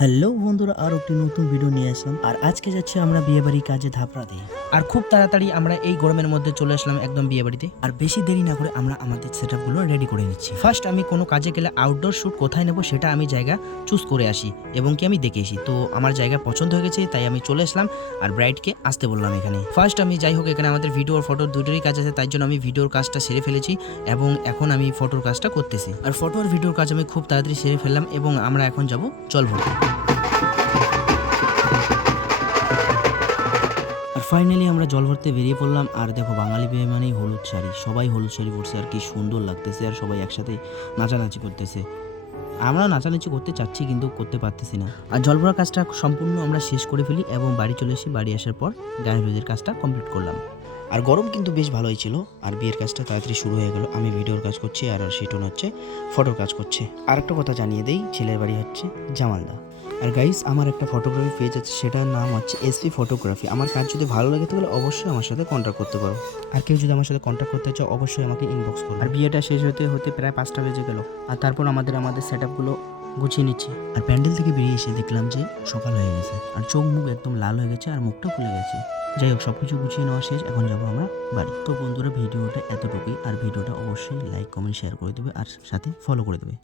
Hello বন্ধুরা, আর একটি নতুন ভিডিও নিয়ে আসলাম। আর আজকে যাচ্ছি আমরা বিয়েবাড়ির কাজে ধাপড়াতে। আর খুব তাড়াতাড়ি আমরা এই গরমের মধ্যে চলে আসলাম একদম বিয়ে বাড়িতে। আর বেশি দেরি না করে আমরা আমাদের সেটআপগুলো রেডি করে নিচ্ছি। ফার্স্ট আমি কোনো কাজে গেলে আউটডোর শ্যুট কোথায় নেব সেটা আমি জায়গা চুজ করে আসি এবং কি আমি দেখে আসি। তো আমার জায়গা পছন্দ হয়ে গেছে, তাই আমি চলে আসলাম আর ব্রাইডকে আসতে বললাম এখানে। ফার্স্ট আমি যাই হোক, এখানে আমাদের ভিডিও আর ফটো দুটোরই কাজ আছে, তাই জন্য আমি ভিডিওর কাজটা সেরে ফেলেছি এবং এখন আমি ফটোর কাজটা করতেছি। আর ফটো আর ভিডিওর কাজ আমি খুব তাড়াতাড়ি সেরে ফেললাম এবং আমরা এখন যাব জল ভরতে। আর ফাইনালি আমরা জল ভরতে বেরিয়ে পড়লাম। আর দেখো, বাঙালি বিয়ে মানেই হলুদ শাড়ি, সবাই হলুদ শাড়ি পরছে আর কি সুন্দর লাগতেছে। আর সবাই একসাথে নাচানাচি করতেছে। আমরা নাচানাচি করতে চাচ্ছি কিন্তু করতে পারতেছি না। আর জল ভরার কাজটা সম্পূর্ণ আমরা শেষ করে ফেলি এবং বাড়ি চলে এসে বাড়ি আসার পর গায়ে হলুদের কাজটা কমপ্লিট করলাম। আর গরম কিন্তু বেশ ভালোই ছিল। আর বিয়ের কাজটা তাড়াতাড়ি শুরু হয়ে গেল। আমি ভিডিওর কাজ করছি আর সেটুন হচ্ছে ফটোর কাজ করছে। আর একটা কথা জানিয়ে দেই, ছেলের বাড়ি হচ্ছে জামালদা। আর গাইস, আমার একটা ফটোগ্রাফি পেজ আছে, সেটার নাম হচ্ছে এসপি ফটোগ্রাফি। আমার কাজ যদি ভালো লাগে তাহলে অবশ্যই আমার সাথে কন্ট্যাক্ট করতে পারো। আর কেউ যদি আমার সাথে কন্ট্যাক্ট করতে চাও অবশ্যই আমাকে ইনবক্স করো। আর বিয়েটা শেষ হতে হতে প্রায় 5টা বেজে গেল। আর তারপর আমাদের সেটআপগুলো গুছিয়ে নিচ্ছি। আর প্যান্ডেল থেকে বেরিয়ে এসে দেখলাম যে সকাল হয়ে গেছে। আর চোখ মুখ একদম লাল হয়ে গেছে আর মুখটা ফুলে গেছে। যাই হোক, সব কিছু গুছিয়ে নেওয়া শেষ, এখন যাবো আমরা বাড়ি। তো বন্ধুরা, ভিডিওটা এতটুকুই। আর ভিডিওটা অবশ্যই লাইক কমেন্ট শেয়ার করে দেবে আর সাথে ফলো করে দেবে।